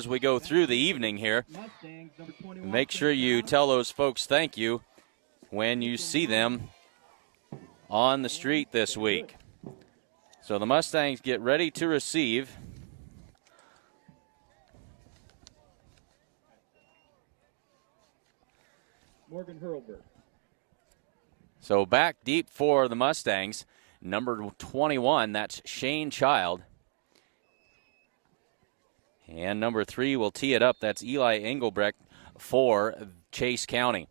as we go through the evening here. Make sure you tell those folks thank you when you see them on the street this week. So the Mustangs get ready to receive. Morgan Hurlbert. So back deep for the Mustangs, number 21, that's Shane Child. And number 3 will tee it up. That's Eli Engelbrecht for Chase County.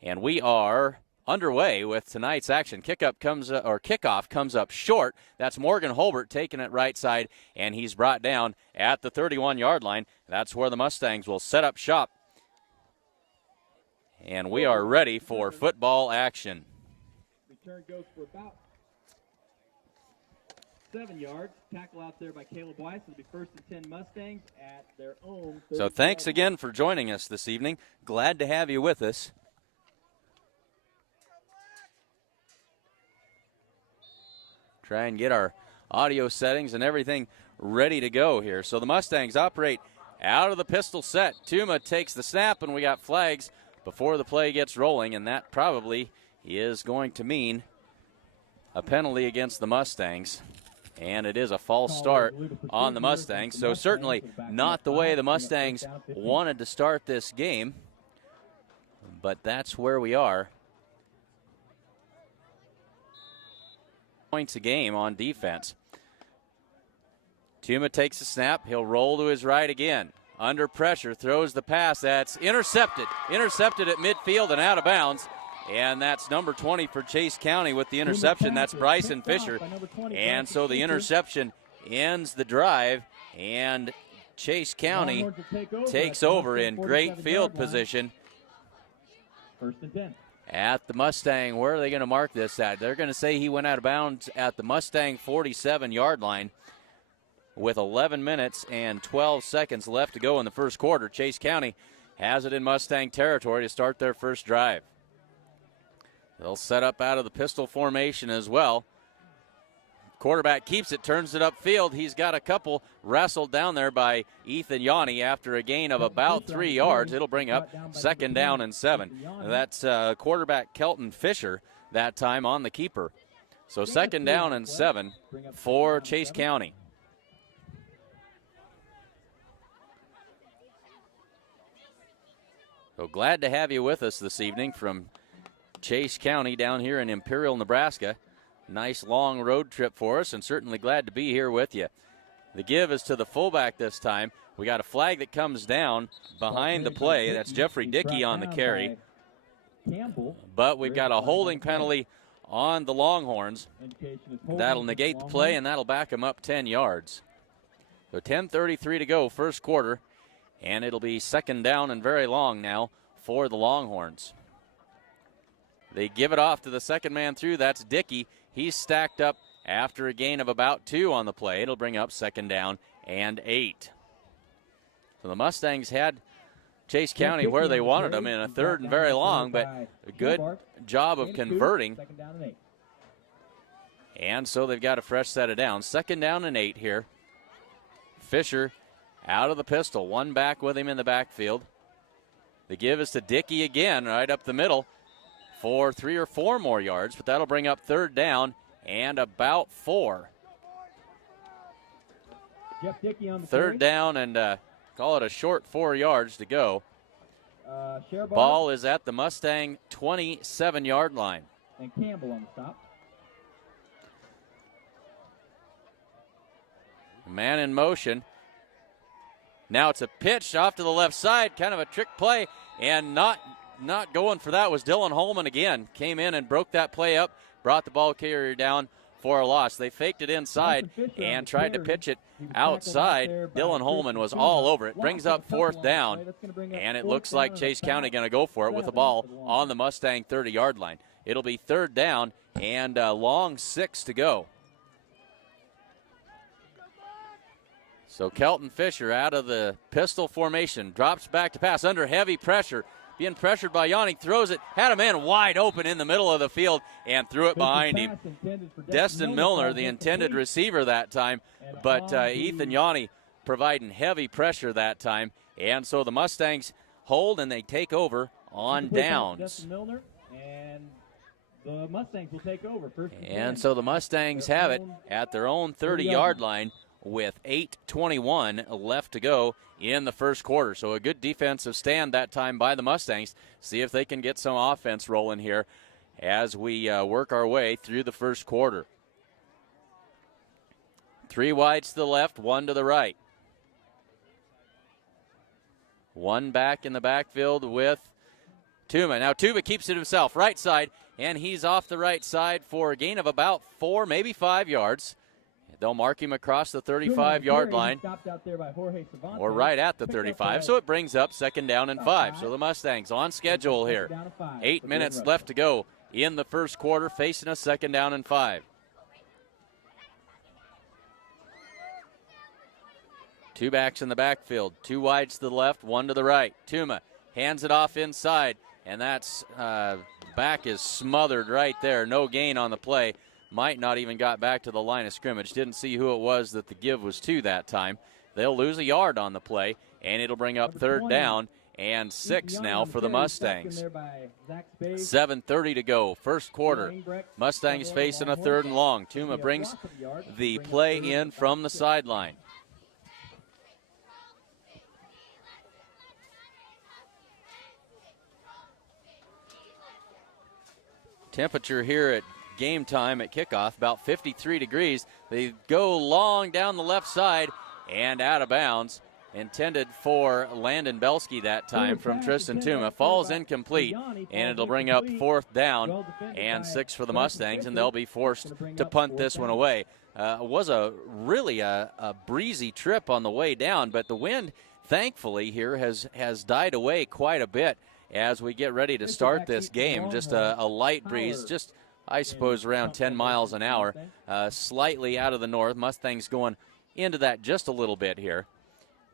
And we are underway with tonight's action. Kickoff comes up short. That's Morgan Holbert taking it right side, and he's brought down at the 31-yard line. That's where the Mustangs will set up shop. And we are ready for football action. Return goes for about 7 yards. Tackle out there by Caleb Weiss. It'll be 1st and 10 Mustangs at their own. So thanks again for joining us this evening. Glad to have you with us. Try and get our audio settings and everything ready to go here. So the Mustangs operate out of the pistol set. Tuma takes the snap, and we got flags before the play gets rolling, and that probably is going to mean a penalty against the Mustangs. And it is a false start on the Mustangs. So certainly not the way the Mustangs wanted to start this game, but that's where we are. Points a game on defense. Tuma takes the snap. He'll roll to his right again. Under pressure, throws the pass. That's intercepted. Intercepted at midfield and out of bounds. And that's number 20 for Chase County with the interception. That's Bryson Fisher. And so the interception ends the drive, and Chase County takes over in great field position. 1st and 10. At the Mustang. Where are they going to mark this at? They're going to say he went out of bounds at the Mustang 47-yard line with 11 minutes and 12 seconds left to go in the first quarter. Chase County has it in Mustang territory to start their first drive. They'll set up out of the pistol formation as well. Quarterback keeps it, turns it upfield. He's got a couple wrestled down there by Ethan Yanni after a gain of about 3 yards. It'll bring up 2nd down and 7. That's quarterback Kelton Fisher that time on the keeper. So 2nd down and 7 for Chase County. So glad to have you with us this evening from Chase County down here in Imperial, Nebraska. Nice long road trip for us, and certainly glad to be here with you. The give is to the fullback this time. We got a flag that comes down behind the play. That's Jeffrey Dickey on the carry. But we've got a holding penalty on the Longhorns. That'll negate the play, and that'll back them up 10 yards. So 10:33 to go, first quarter, and it'll be 2nd down and very long now for the Longhorns. They give it off to the second man through. That's Dickey. He's stacked up after a gain of about 2 on the play. It'll bring up 2nd down and 8. So the Mustangs had Chase County where they wanted them in a 3rd and very long, but a good job of converting. And so they've got a fresh set of downs. 2nd down and 8 here. Fisher out of the pistol. One back with him in the backfield. The give is to Dickey again, right up the middle for 3 or 4 more yards, but that'll bring up 3rd down and about 4. Jeff Dickey on the 3rd down and call it a short 4 yards to go. Ball is at the Mustang 27-yard line. And Campbell on the stop. Man in motion. Now it's a pitch off to the left side, kind of a trick play, and not going for that was Dylan Holman again. Came in and broke that play up, brought the ball carrier down for a loss. They faked it inside and tried to pitch it outside. Dylan Holman was all over it. Brings up 4th down, and it looks like Chase County going to go for it with the ball on the Mustang 30-yard line. It'll be 3rd down and a long 6 to go. So Kelton Fisher out of the pistol formation, drops back to pass under heavy pressure. Being pressured by Yanni, throws it, had a man wide open in the middle of the field and threw it behind him. Destin Milner, the intended receiver that time, but Ethan Yanni providing heavy pressure that time. And so the Mustangs hold and they take over on downs. Justin Milner, and the Mustangs will take over first and 10. And so the Mustangs have it at their own 30-yard line with 8:21 left to go in the first quarter. So a good defensive stand that time by the Mustangs. See if they can get some offense rolling here as we work our way through the first quarter. 3 wides to the left, 1 to the right. 1 back in the backfield with Tuma. Now Tuma keeps it himself, right side, and he's off the right side for a gain of about 4, maybe 5 yards. They'll mark him across the 35-yard line, or right at the 35, so it brings up 2nd down and 5. So the Mustangs on schedule here. 8 minutes left to go in the first quarter, facing a 2nd down and 5. 2 backs in the backfield, 2 wides to the left, 1 to the right. Tuma hands it off inside, and that's back is smothered right there. No gain on the play. Might not even got back to the line of scrimmage. Didn't see who it was that the give was to that time. They'll lose a yard on the play, and it'll bring up 3rd down and 6 now for the Mustangs. 7:30 to go, first quarter. Mustangs facing a 3rd and long. Tuma brings the play in from the sideline. Temperature here at game time at kickoff, about 53 degrees. They go long down the left side and out of bounds. Intended for Landon Belsky that time from Tristan Tuma. Falls incomplete, and it'll bring up 4th down and 6 for the Mustangs, and they'll be forced to punt this one away. It was really a breezy trip on the way down, but the wind, thankfully, here has died away quite a bit as we get ready to start this game. Just a light breeze, just I suppose around 10 miles an hour, slightly out of the north. Mustangs going into that just a little bit here.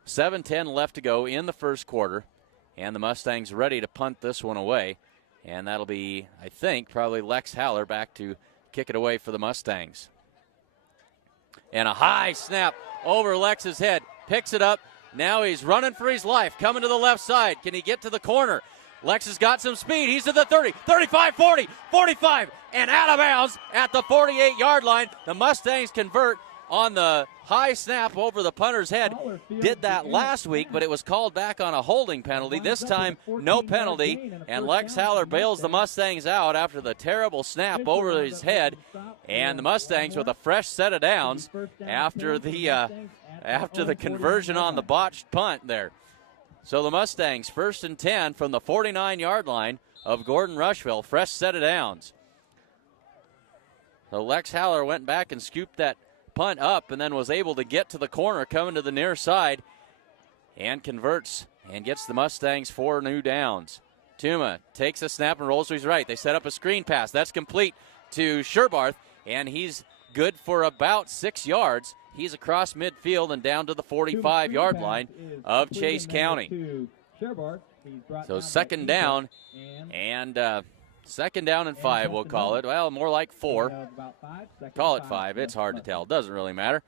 7:10 left to go in the first quarter, and the Mustangs ready to punt this one away. And that'll be, I think, probably Lex Haller back to kick it away for the Mustangs. And a high snap over Lex's head. Picks it up. Now he's running for his life, coming to the left side. Can he get to the corner? Lex has got some speed. He's to the 30, 35, 40, 45, and out of bounds at the 48-yard line. The Mustangs convert on the high snap over the punter's head. Did that last week, but it was called back on a holding penalty. This time, no penalty, and Lex Haller bails the Mustangs out after the terrible snap over his head. And the Mustangs with a fresh set of downs after the conversion on the botched punt there. So the Mustangs 1st and 10 from the 49-yard line of Gordon Rushville. Fresh set of downs. So Lex Haller went back and scooped that punt up and then was able to get to the corner coming to the near side and converts and gets the Mustangs 4 new downs. Tuma takes a snap and rolls to his right. They set up a screen pass. That's complete to Sherbarth, and he's good for about 6 yards. He's across midfield and down to the 45-yard line of Chase County. So 2nd down and 2nd down and 5, we'll call it. Well, more like 4. Call it 5. It's hard to tell. Doesn't really matter.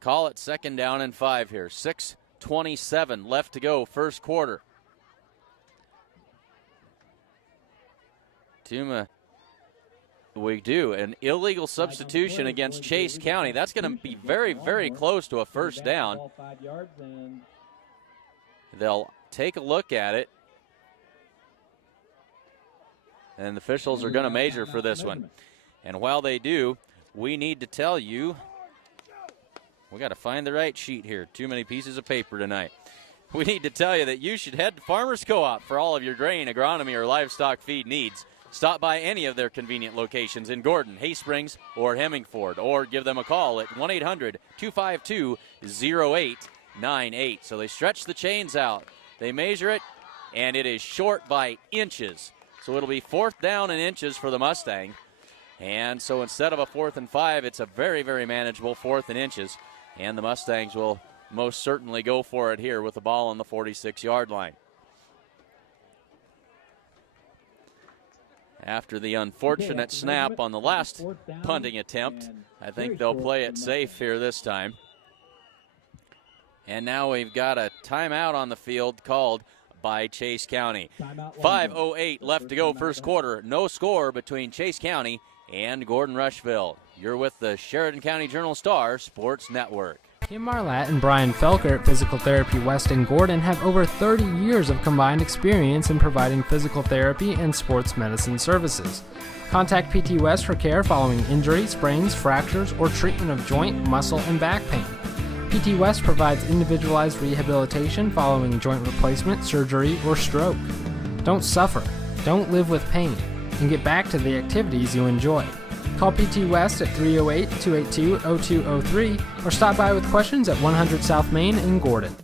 Call it 2nd down and 5 here. 6:27 left to go, first quarter. Tuma. We do. An illegal substitution against Chase County. That's going to be very, very close to a 1st down. They'll take a look at it. And the officials are going to measure for this one. And while they do, we need to tell you, we got to find the right sheet here. Too many pieces of paper tonight. We need to tell you that you should head to Farmers Co-op for all of your grain, agronomy, or livestock feed needs. Stop by any of their convenient locations in Gordon, Hay-Springs, or Hemingford, or give them a call at 1-800-252-0898. So they stretch the chains out. They measure it, and it is short by inches. So it'll be 4th down and inches for the Mustang. And so instead of a 4th and 5, it's a very, very manageable 4th and inches. And the Mustangs will most certainly go for it here with the ball on the 46-yard line. after the unfortunate snap on the last punting attempt. I think they'll play it safe here this time. And now we've got a timeout on the field called by Chase County. 5:08 left to go first quarter. No score between Chase County and Gordon Rushville. You're with the Sheridan County Journal-Star Sports Network. Kim Marlatt and Brian Felker at Physical Therapy West in Gordon have over 30 years of combined experience in providing physical therapy and sports medicine services. Contact PT West for care following injury, sprains, fractures, or treatment of joint, muscle, and back pain. PT West provides individualized rehabilitation following joint replacement, surgery, or stroke. Don't suffer, don't live with pain, and get back to the activities you enjoy. Call PT West at 308-282-0203 or stop by with questions at 100 South Main in Gordon.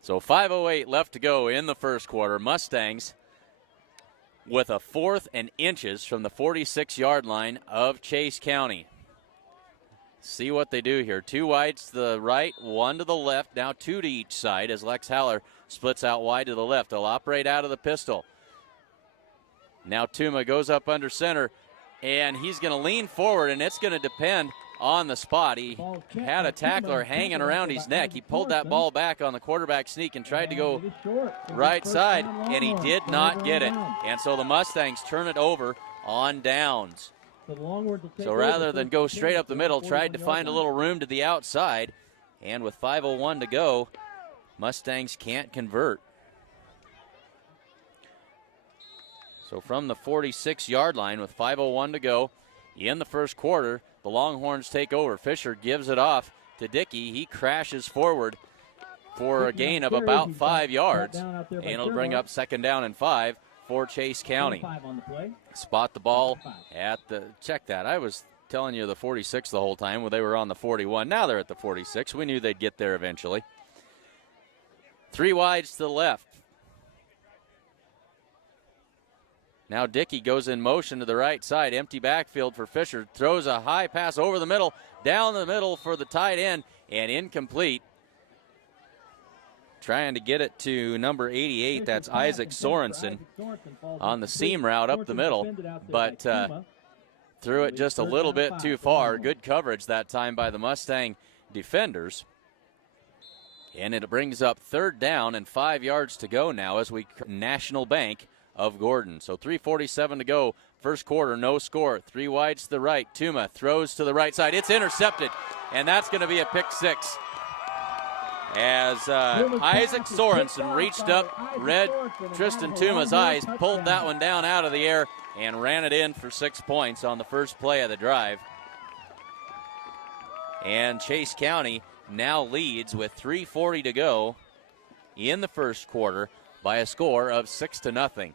So 5:08 left to go in the first quarter. Mustangs with a 4th and inches from the 46-yard line of Chase County. See what they do here. 2 wides to the right, 1 to the left, now 2 to each side as Lex Haller splits out wide to the left. They'll operate out of the pistol. Now Tuma goes up under center, and he's going to lean forward, and it's going to depend on the spot. He had a tackler hanging around his neck. He pulled that ball back on the quarterback sneak and tried to go right side, and he did not get it. And so the Mustangs turn it over on downs. So rather than go straight up the middle, tried to find a little room to the outside, and with 5:01 to go, Mustangs can't convert. So from the 46-yard line with 5:01 to go in the first quarter, the Longhorns take over. Fisher gives it off to Dickey. He crashes forward for a gain of about 5 yards, and it'll bring up 2nd down and 5 for Chase County. Spot the ball at the, check that. I was telling you the 46 the whole time. Well, they were on the 41. Now they're at the 46. We knew they'd get there eventually. 3 wides to the left. Now Dickey goes in motion to the right side. Empty backfield for Fisher. Throws a high pass over the middle, down the middle for the tight end, and incomplete. Trying to get it to number 88. That's Isaac Sorensen on the seam route up the middle, but threw it just a little bit too far. Good coverage that time by the Mustang defenders. And it brings up 3rd down and 5 yards to go now as we National Bank of Gordon. So 3:47 to go. First quarter, no score. 3 wides to the right. Tuma throws to the right side. It's intercepted, and that's going to be a pick 6. As Isaac Sorensen reached up, read Tristan Tuma's eyes, pulled that one down out of the air, and ran it in for 6 points on the first play of the drive. And Chase County now leads with 3:40 to go in the first quarter by a score of 6-0.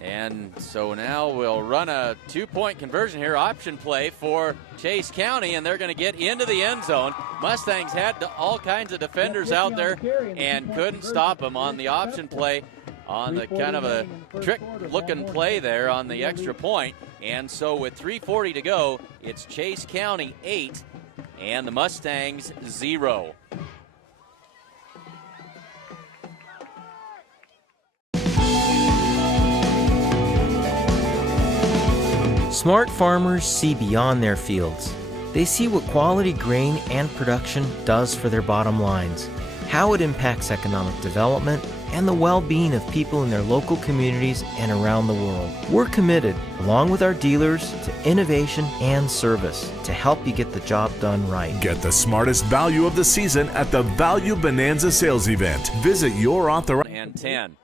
And so now we'll run a 2-point conversion here, option play for Chase County, and they're going to get into the end zone. Mustangs had all kinds of defenders out there and couldn't stop them on the option play, on the kind of a trick-looking play there on the extra point. And so with 3:40 to go, it's Chase County 8 and the Mustangs 0. Smart farmers see beyond their fields. They see what quality grain and production does for their bottom lines, how it impacts economic development, and the well-being of people in their local communities and around the world. We're committed, along with our dealers, to innovation and service to help you get the job done right. Get the smartest value of the season at the Value Bonanza sales event. Visit your authorized. And 10.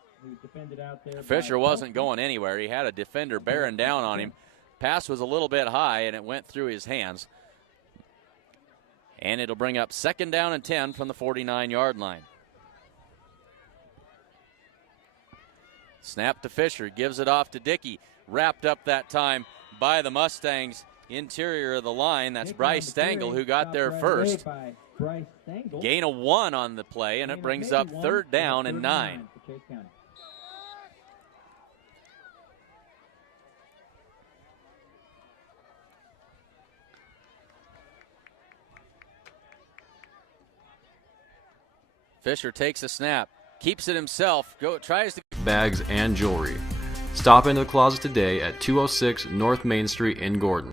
Fisher wasn't going anywhere. He had a defender bearing down on him. Pass was a little bit high, and it went through his hands. And it'll bring up 2nd down and 10 from the 49-yard line. Snap to Fisher, gives it off to Dickey. Wrapped up that time by the Mustangs interior of the line. That's Bryce Stengel who got there first. Gain of 1 on the play, and it brings up 3rd down and 9. Fisher takes a snap, keeps it himself, tries to. Bags and jewelry. Stop into the closet today at 206 North Main Street in Gordon.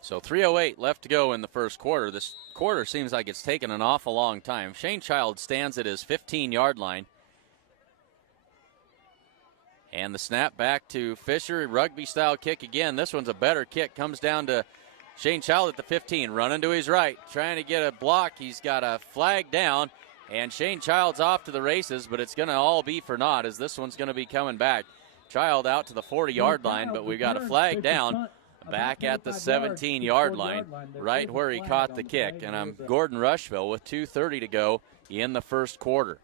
So 3:08 left to go in the first quarter. This quarter seems like it's taken an awful long time. Shane Child stands at his 15-yard line. And the snap back to Fisher, rugby-style kick again. This one's a better kick. Comes down to Shane Child at the 15, running to his right, trying to get a block. He's got a flag down, and Shane Child's off to the races, but it's going to all be for naught as this one's going to be coming back. Child out to the 40-yard line, but we've got a flag down back at the 17-yard line, right where he caught the kick. And I'm Gordon Rushville with 2:30 to go in the first quarter.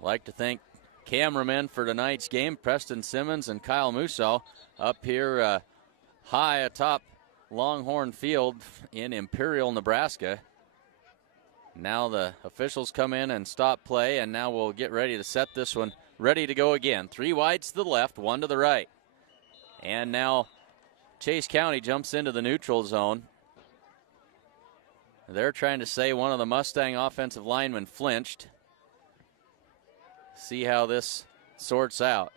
I'd like to thank cameramen for tonight's game, Preston Simmons and Kyle Musso, up here high atop Longhorn Field in Imperial, Nebraska. Now the officials come in and stop play, and now we'll get ready to set this one ready to go again. 3 wides to the left, 1 to the right. And now Chase County jumps into the neutral zone. They're trying to say one of the Mustang offensive linemen flinched. See how this sorts out.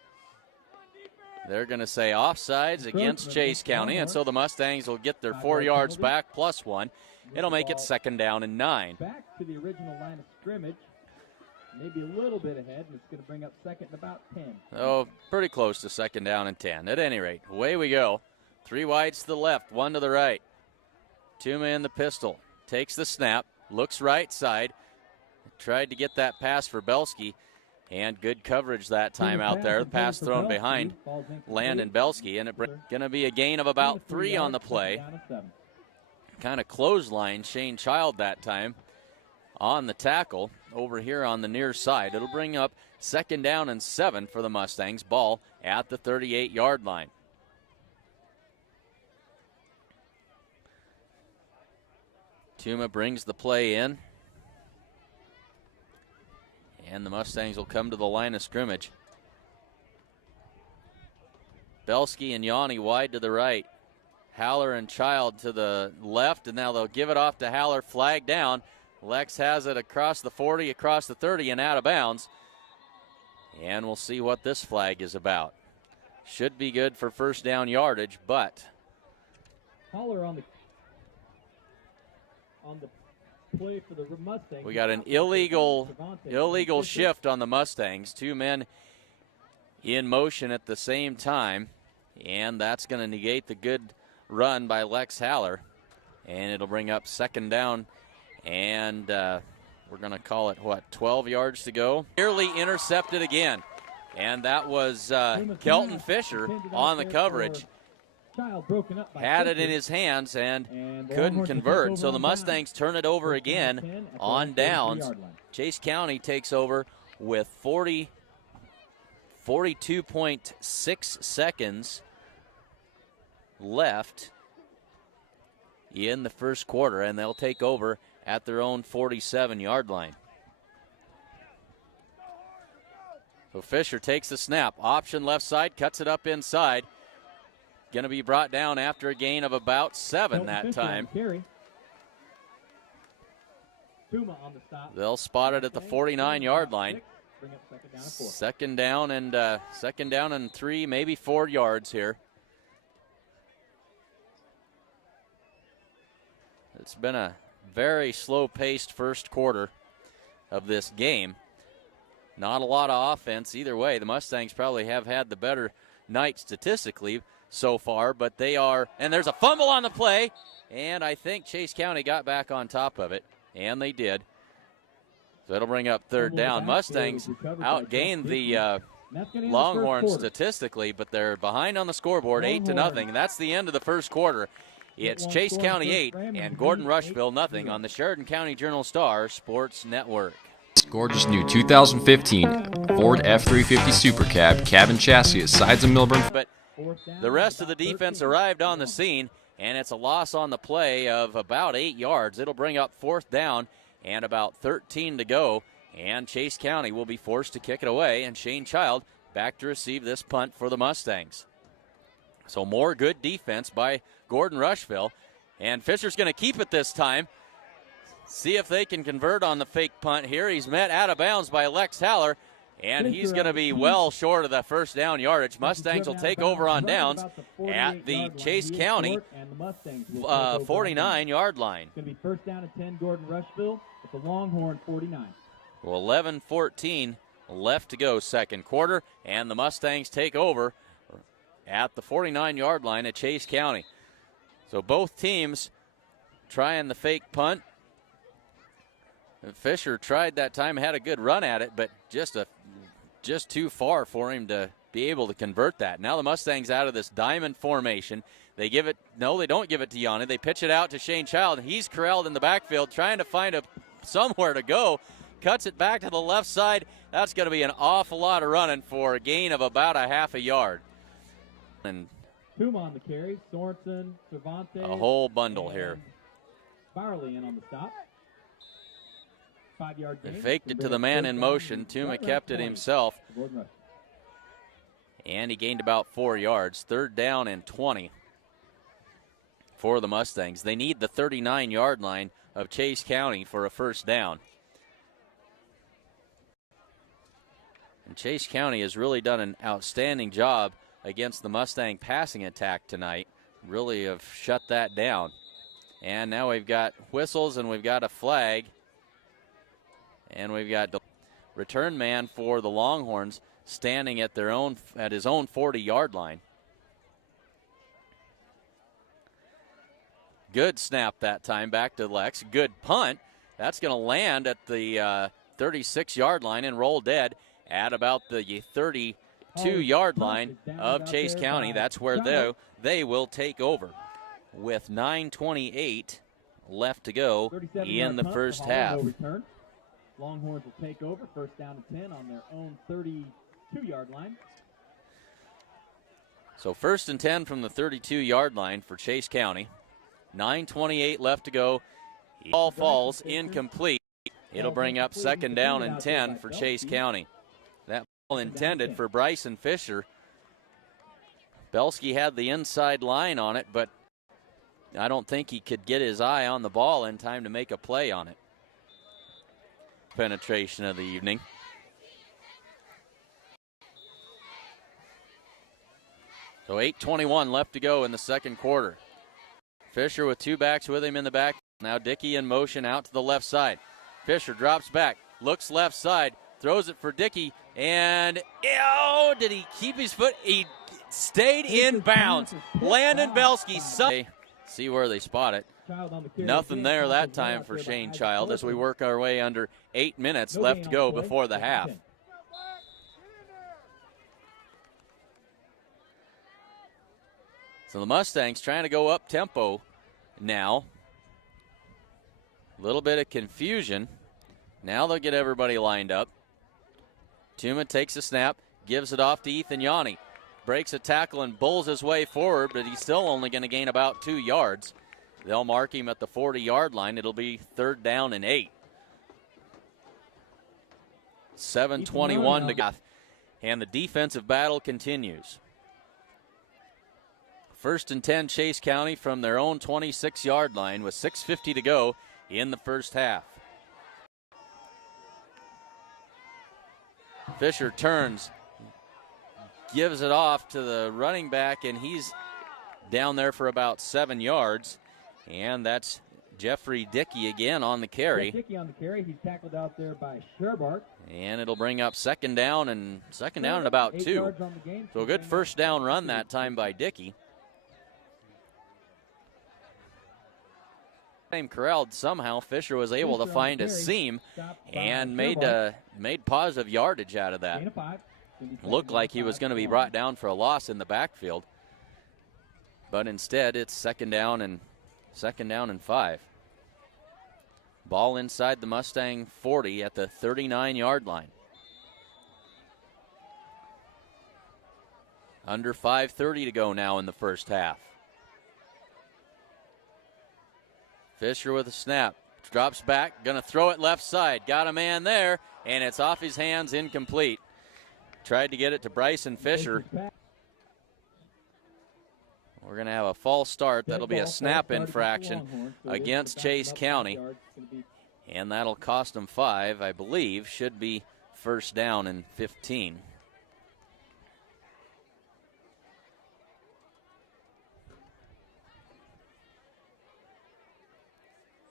They're going to say offsides against Chase County, and so the Mustangs will get their 4 yards back plus 1. It'll make it 2nd down and 9. Back to the original line of scrimmage. Maybe a little bit ahead, and it's going to bring up 2nd and about 10. Oh, pretty close to 2nd down and 10. At any rate, away we go. 3 wides to the left, 1 to the right. Two-man the pistol. Takes the snap, looks right side. Tried to get that pass for Belsky. And good coverage that time out there. The pass thrown behind Landon Belsky, and it's going to be a gain of about 3 on the play. Kind of clothesline Shane Child that time on the tackle over here on the near side. It'll bring up 2nd down and 7 for the Mustangs. Ball at the 38-yard line. Tuma brings the play in. And the Mustangs will come to the line of scrimmage. Belsky and Yanni wide to the right. Haller and Child to the left, and now they'll give it off to Haller, flag down. Lex has it across the 40, across the 30, and out of bounds. And we'll see what this flag is about. Should be good for 1st down yardage, but Haller on the play for the Mustangs. We got an illegal shift on the Mustangs. 2 men in motion at the same time, and that's going to negate the good run by Lex Haller, and it'll bring up 2nd down, and we're going to call it, 12 yards to go. Nearly intercepted again, and that was Kelton Fisher on the coverage. Had it in his hands and couldn't convert. So the Mustangs turn it over again on downs. Chase County takes over with 42.6 seconds left in the first quarter, and they'll take over at their own 47-yard line. So Fisher takes the snap. Option left side, cuts it up inside. Going to be brought down after a gain of about 7 that time. They'll spot it at the 49-yard line. 2nd down and 3, maybe 4 yards here. It's been a very slow-paced first quarter of this game. Not a lot of offense either way. The Mustangs probably have had the better night statistically so far, but they are, and there's a fumble on the play, and I think Chase County got back on top of it, and they did. So it'll bring up 3rd down. Mustangs outgained the Longhorns statistically, but they're behind on the scoreboard 8-0, and that's the end of the first quarter. It's Chase County 8 and Gordon Rushville nothing on the Sheridan County Journal-Star Sports Network. Gorgeous new 2015 Ford F-350 Super Cab cabin chassis at Sides of Milburn. But the rest of the defense arrived on the scene, and it's a loss on the play of about 8 yards. It'll bring up 4th down and about 13 to go, and Chase County will be forced to kick it away, and Shane Child back to receive this punt for the Mustangs. So So more good defense by Gordon Rushville. And Fisher's going to keep it this time. See if they can convert on the fake punt here. He's met out of bounds by Lex Haller, and he's going to be well short of the first down yardage. Mustangs will take over on downs at the Chase County 49-yard line. It's going to be first down and 10, Gordon Rushville at the Longhorn 49. Well, 11-14 left to go second quarter, and the Mustangs take over at the 49-yard line at Chase County. So both teams trying the fake punt. Fisher tried that time, had a good run at it, but just too far for him to be able to convert that. Now the Mustangs out of this diamond formation. They give it, no, they don't give it to Yanni. They pitch it out to Shane Child. He's corralled in the backfield, trying to find somewhere to go. Cuts it back to the left side. That's going to be an awful lot of running for a gain of about a half a yard. And Puma on the carry, Sorensen, Cervantes. A whole bundle here. Farley in on the stop. 5-yard gain. They faked it to the man in motion. Tuma kept it himself. And he gained about 4 yards. Third down and 20 for the Mustangs. They need the 39-yard line of Chase County for a first down. And Chase County has really done an outstanding job against the Mustang passing attack tonight. Really have shut that down. And now we've got whistles and we've got a flag. And we've got the return man for the Longhorns standing at his own 40-yard line. Good snap that time back to Lex. Good punt. That's going to land at the 36-yard line and roll dead at about the 32-yard line of Chase County. That's where they will take over with 9:28 left to go in the first half. Longhorns will take over, first down and 10 on their own 32-yard line. So first and 10 from the 32-yard line for Chase County. 9:28 left to go. Ball falls incomplete. It'll bring up second down and 10 for Chase County. That ball intended for Bryson Fisher. Belsky had the inside line on it, but I don't think he could get his eye on the ball in time to make a play on it. Penetration of the evening. So 8:21 left to go in the second quarter. Fisher with two backs with him in the back. Now Dickey in motion out to the left side. Fisher drops back, looks left side, throws it for Dickey, and did he keep his foot? He stayed in bounds. Landon Belsky. See where they spot it. Nothing there that time for Shane Child as we work our way under 8 minutes left to go before the half. So the Mustangs trying to go up tempo now. A little bit of confusion. Now they'll get everybody lined up. Tuma takes a snap, gives it off to Ethan Yanni. Breaks a tackle and bulls his way forward, but he's still only going to gain about 2 yards. They'll mark him at the 40-yard line. It'll be third down and 8. 7:21 to go. And the defensive battle continues. First and 10, Chase County from their own 26-yard line with 6:50 to go in the first half. Fisher turns, gives it off to the running back, and he's down there for about 7 yards. And that's Jeffrey Dickey again on the carry. Dickey on the carry. He's tackled out there by Sherbart. And it'll bring up second down and about 2. So a good first down run that time by Dickey. Corralled somehow. Fisher was able to find a seam and made positive yardage out of that. Looked like he was going to be brought down for a loss in the backfield, but instead it's second down and 5. Ball inside the Mustang 40 at the 39-yard line. Under 5:30 to go now in the first half. Fisher with a snap, drops back, gonna throw it left side, got a man there, and it's off his hands, incomplete. Tried to get it to Bryson Fisher. We're going to have a false start. That'll be a snap infraction against Chase County. And that'll cost them 5, I believe. Should be first down and 15.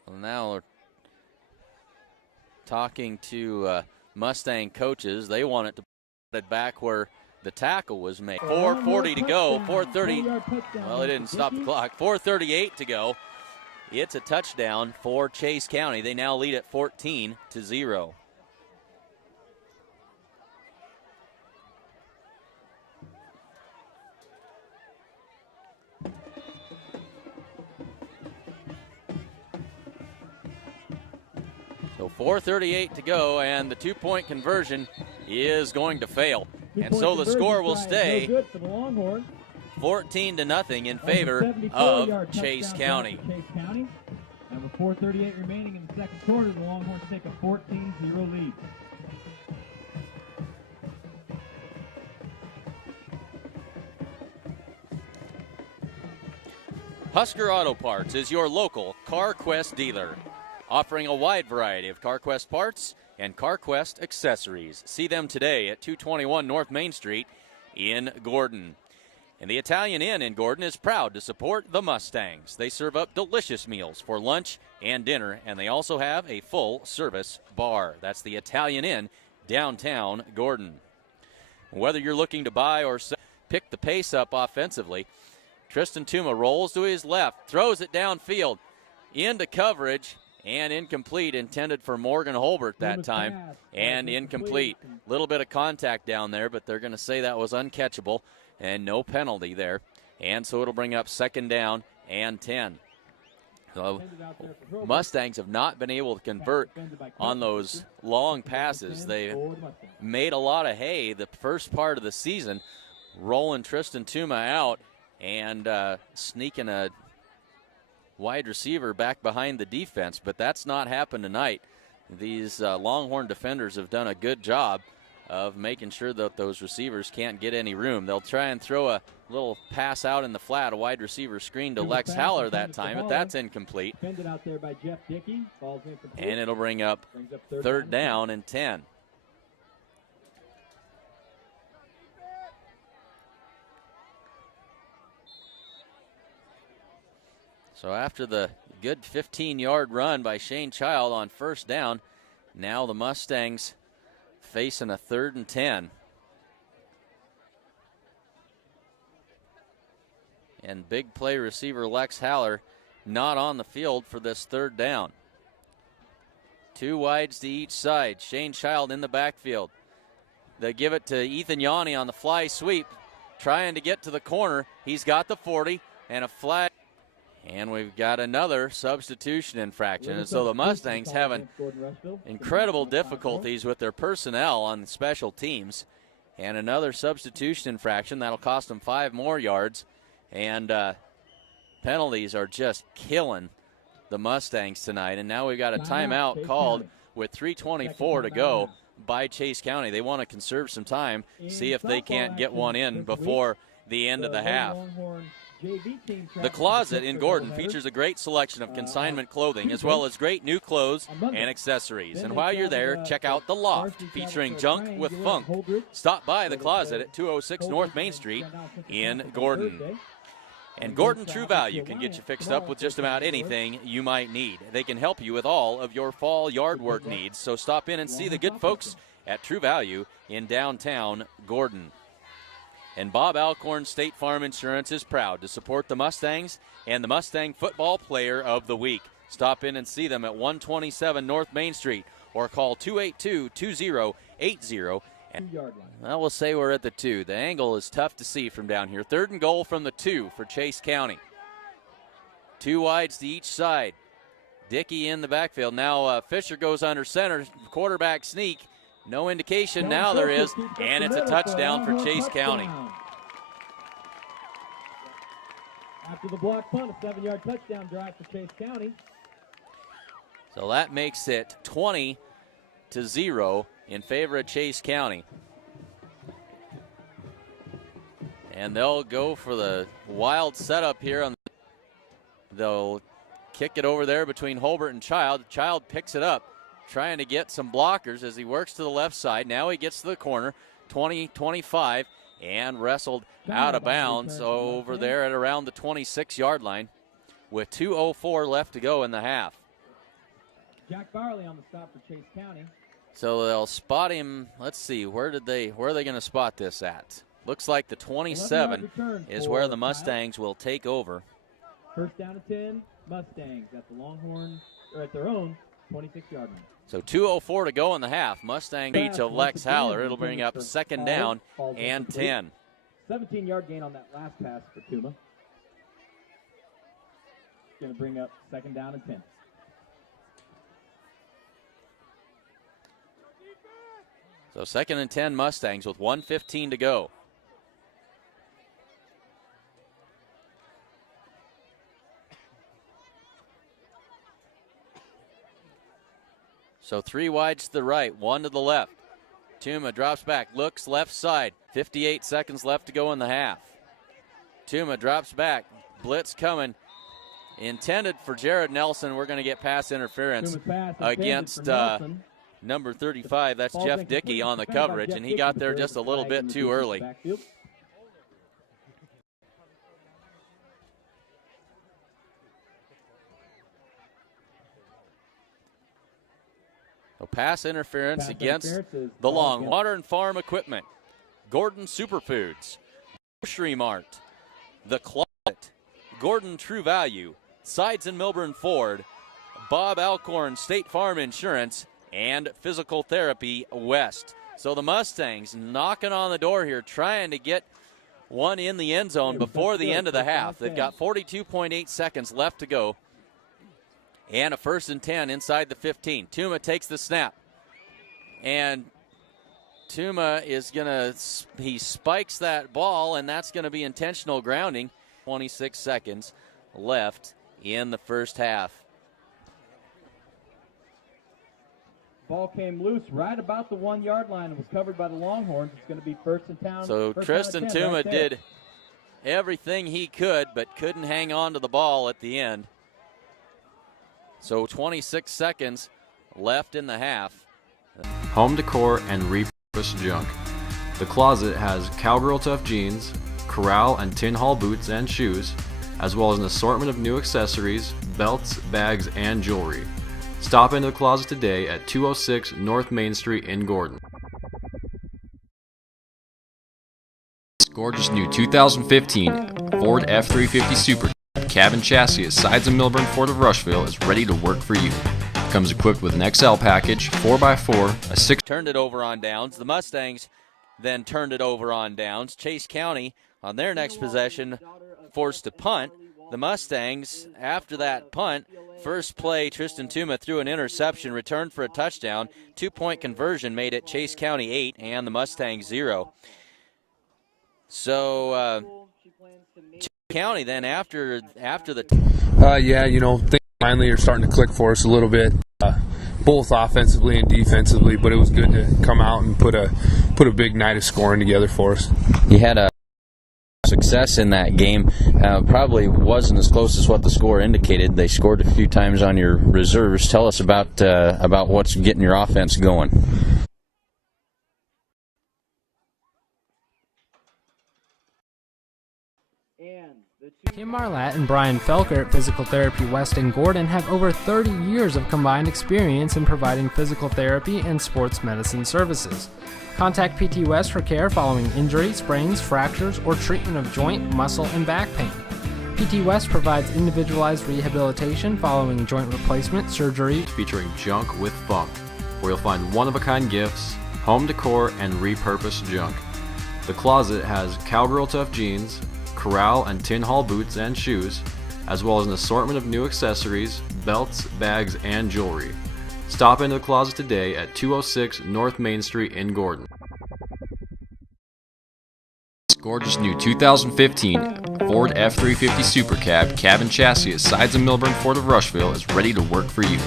Well, now we're talking to Mustang coaches. They want it to put it back where the tackle was made. 4:40 to go. 4:30. Well, it didn't stop the clock. 4:38 to go. It's a touchdown for Chase County. They now lead at 14-0. So 4:38 to go, and the two-point conversion is going to fail. And so the score will stay 14-0 in favor of Chase County. And with 4:38 remaining in the second quarter, the Longhorns take a 14-0 lead. Husker Auto Parts is your local CarQuest dealer, offering a wide variety of CarQuest parts and CarQuest accessories. See them today at 221 North Main Street in Gordon. And the Italian Inn in Gordon is proud to support the Mustangs. They serve up delicious meals for lunch and dinner, and they also have a full-service bar. That's the Italian Inn, downtown Gordon. Whether you're looking to buy or sell, pick the pace up offensively. Tristan Tuma rolls to his left, throws it downfield, into coverage, and incomplete, intended for Morgan Holbert that time, and incomplete. Little bit of contact down there, but they're going to say that was uncatchable, and no penalty there. And so it'll bring up second down and 10. So Mustangs have not been able to convert on those long passes. They made a lot of hay the first part of the season, rolling Tristan Tuma out and sneaking a wide receiver back behind the defense, but that's not happened tonight. These Longhorn defenders have done a good job of making sure that those receivers can't get any room. They'll try and throw a little pass out in the flat, a wide receiver screen to Lex Haller that time, but that's incomplete. And it'll bring up third down and 10. So after the good 15-yard run by Shane Child on first down, now the Mustangs facing a 3rd and 10. And big play receiver Lex Haller not on the field for this third down. Two wides to each side. Shane Child in the backfield. They give it to Ethan Yanni on the fly sweep, trying to get to the corner. He's got the 40 and a flag. And we've got another substitution infraction. And so the Mustangs having incredible difficulties with their personnel on the special teams. And another substitution infraction. That'll cost them 5 more yards. And penalties are just killing the Mustangs tonight. And now we've got a timeout called with 3:24 to go by Chase County. They want to conserve some time, see if they can't get one in before the end of the half. The Closet in Gordon features a great selection of consignment clothing as well as great new clothes and accessories. And while you're there, check out The Loft featuring junk with funk. Stop by The Closet at 206 North Main Street in Gordon. And Gordon True Value can get you fixed up with just about anything you might need. They can help you with all of your fall yard work needs. So stop in and see the good folks at True Value in downtown Gordon. And Bob Alcorn State Farm Insurance is proud to support the Mustangs and the Mustang Football Player of the Week. Stop in and see them at 127 North Main Street or call 282-2080. And well, we'll say we're at the 2. The angle is tough to see from down here. 3rd and goal from the 2 for Chase County. 2 wides to each side. Dickey in the backfield. Now Fisher goes under center. Quarterback sneak. No indication. Now there is, and it's a touchdown for Chase County. After the block punt, a 7-yard touchdown drive for Chase County. So that makes it 20-0 in favor of Chase County. And they'll go for the wild setup here. They'll kick it over there between Holbert and Child. Child picks it up, trying to get some blockers as he works to the left side. Now he gets to the corner, 20-25, and wrestled out of bounds over there at around the 26-yard line with 2:04 left to go in the half. Jack Barley on the stop for Chase County. So they'll spot him. Let's see, where are they going to spot this at? Looks like the 27 is where the Mustangs will take over. First down and 10, Mustangs at the Longhorn, or at their own 26-yard line. So 2:04 to go in the half. Mustang to Lex Haller. It'll bring up second down and 10. 17-yard gain on that last pass for Tuma. Going to bring up second down and 10. So second and 10 Mustangs with 1:15 to go. So 3 wide to the right, 1 to the left. Tuma drops back, looks left side. 58 seconds left to go in the half. Tuma drops back, blitz coming. Intended for Jared Nelson. We're going to get pass interference against number 35. That's Jeff Dickey on the coverage, and he got there just a little bit too early. So pass interference against the Long. Modern Farm Equipment, Gordon Superfoods, Grocery Mart, The Closet, Gordon True Value, Sides and Milburn Ford, Bob Alcorn State Farm Insurance, and Physical Therapy West. So the Mustangs knocking on the door here, trying to get one in the end zone before the end of the half. They've got 42.8 seconds left to go. And a 1st and 10 inside the 15. Tuma takes the snap. And Tuma is going to, he spikes that ball, and that's going to be intentional grounding. 26 seconds left in the first half. Ball came loose right about the 1-yard line and was covered by the Longhorns. It's going to be first and 10. So Tristan Tuma did everything he could, but couldn't hang on to the ball at the end. So 26 seconds left in the half. Home decor and repurposed junk. The Closet has Cowgirl Tough jeans, Corral and Tin Hall boots and shoes, as well as an assortment of new accessories, belts, bags, and jewelry. Stop into the Closet today at 206 North Main Street in Gordon. This gorgeous new 2015 Ford F-350 Super Cab and Chassis at Sides and Milburn Ford of Rushville is ready to work for you. Comes equipped with an XL package, 4x4, a 6... Turned it over on downs. The Mustangs then turned it over on downs. Chase County, on their next possession, forced to punt. The Mustangs, after that punt, first play, Tristan Tuma threw an interception, returned for a touchdown. 2-point conversion made it Chase County 8 and the Mustangs 0. So, Chase County then after the... Yeah, you know, things finally are starting to click for us a little bit, both offensively and defensively, but it was good to come out and put a big night of scoring together for us. You had a success in that game. Probably wasn't as close as what the score indicated. They scored a few times on your reserves. Tell us about what's getting your offense going. Kim Marlatt and Brian Felker at Physical Therapy West in Gordon have over 30 years of combined experience in providing physical therapy and sports medicine services. Contact PT West for care following injury, sprains, fractures, or treatment of joint, muscle, and back pain. PT West provides individualized rehabilitation following joint replacement, surgery, featuring Junk with Funk, where you'll find one-of-a-kind gifts, home decor, and repurposed junk. The Closet has Cowgirl Tough jeans, Corral and Tin Hall boots and shoes, as well as an assortment of new accessories, belts, bags, and jewelry. Stop into the Closet today at 206 North Main Street in Gordon. This gorgeous new 2015 Ford F-350 Super Cab and Chassis at Sides and Milburn Ford of Rushville is ready to work for you.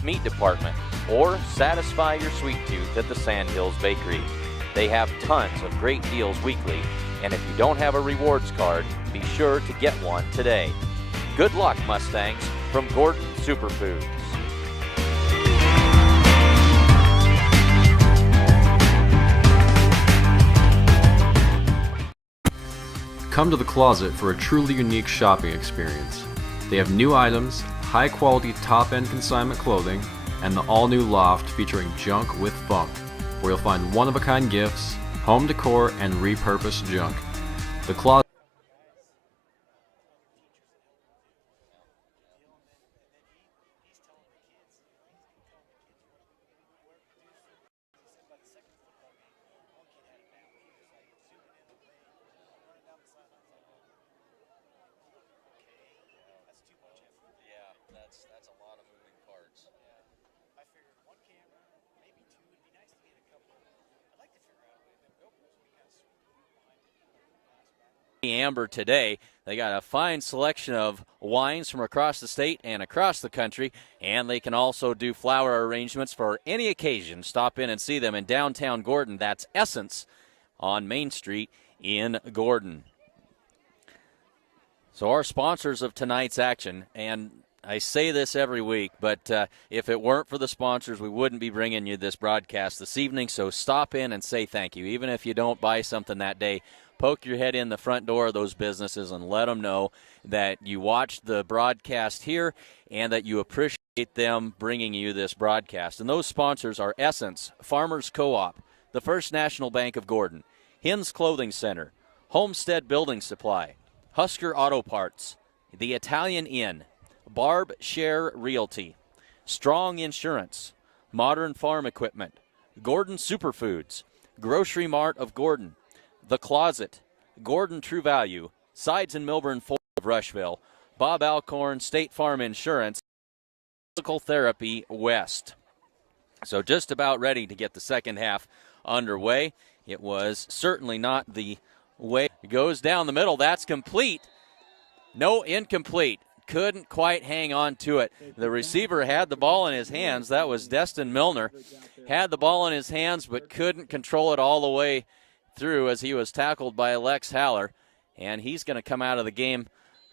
delicious meat department, or satisfy your sweet tooth at the Sandhills Bakery. They have tons of great deals weekly, and if you don't have a rewards card, be sure to get one today. Good luck, Mustangs, from Gordon Superfoods. Come to the Closet for a truly unique shopping experience. They have new items, high-quality top-end consignment clothing, and the all-new loft featuring Junk with Funk, where you'll find one-of-a-kind gifts, home decor, and repurposed junk. The Closet. Amber today. They got a fine selection of wines from across the state and across the country, and they can also do flower arrangements for any occasion. Stop in and see them in downtown Gordon. That's Essence on Main Street in Gordon. So our sponsors of tonight's action, and I say this every week, but if it weren't for the sponsors, we wouldn't be bringing you this broadcast this evening. So stop in and say thank you. Even if you don't buy something that day, poke your head in the front door of those businesses and let them know that you watched the broadcast here and that you appreciate them bringing you this broadcast. And those sponsors are Essence, Farmers Co-op, the First National Bank of Gordon, Hins Clothing Center, Homestead Building Supply, Husker Auto Parts, The Italian Inn, Barb Share Realty, Strong Insurance, Modern Farm Equipment, Gordon Superfoods, Grocery Mart of Gordon, The Closet, Gordon True Value, Sides and Milburn Ford of Rushville, Bob Alcorn State Farm Insurance, Physical Therapy West. So just about ready to get the second half underway. It was certainly not the way. It goes down the middle. That's complete. No, incomplete. Couldn't quite hang on to it. The receiver had the ball in his hands. That was Destin Milner. Had the ball in his hands but couldn't control it all the way through as he was tackled by Lex Haller, and he's going to come out of the game,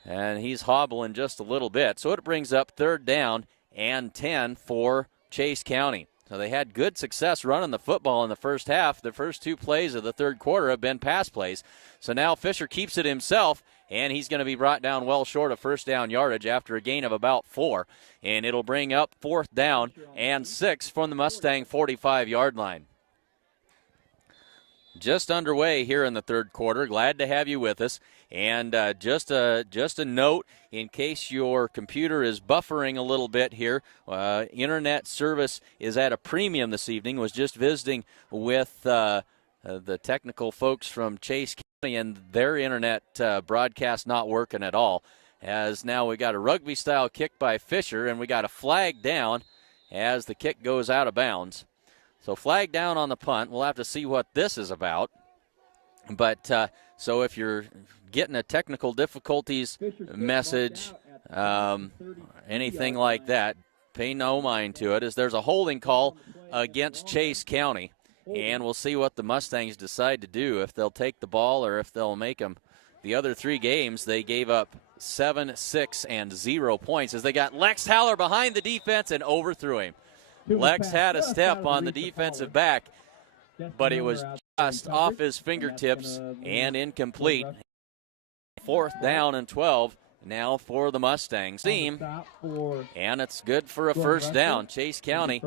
and he's hobbling just a little bit. So it brings up 3rd down and 10 for Chase County. So they had good success running the football in the first half. The first 2 plays of the third quarter have been pass plays. So now Fisher keeps it himself, and he's going to be brought down well short of first down yardage after a gain of about 4. And it'll bring up 4th down and 6 from the Mustang 45-yard line. Just underway here in the third quarter. Glad to have you with us. And just a note, in case your computer is buffering a little bit here, internet service is at a premium this evening. Was just visiting with the technical folks from Chase County, and their internet broadcast not working at all. As now we got a rugby-style kick by Fisher, and we got a flag down as the kick goes out of bounds. So flag down on the punt. We'll have to see what this is about. But so if you're getting a technical difficulties message, anything like that, pay no mind to it, as there's a holding call against Chase County. And we'll see what the Mustangs decide to do, if they'll take the ball or if they'll make them. The other 3 games, they gave up 7, 6, and 0 points as they got Lex Haller behind the defense and overthrew him. Lex had a step on the defensive back, but it was just off his fingertips and incomplete. 4th down and 12 now for the Mustangs team, and it's good for a first down. Chase County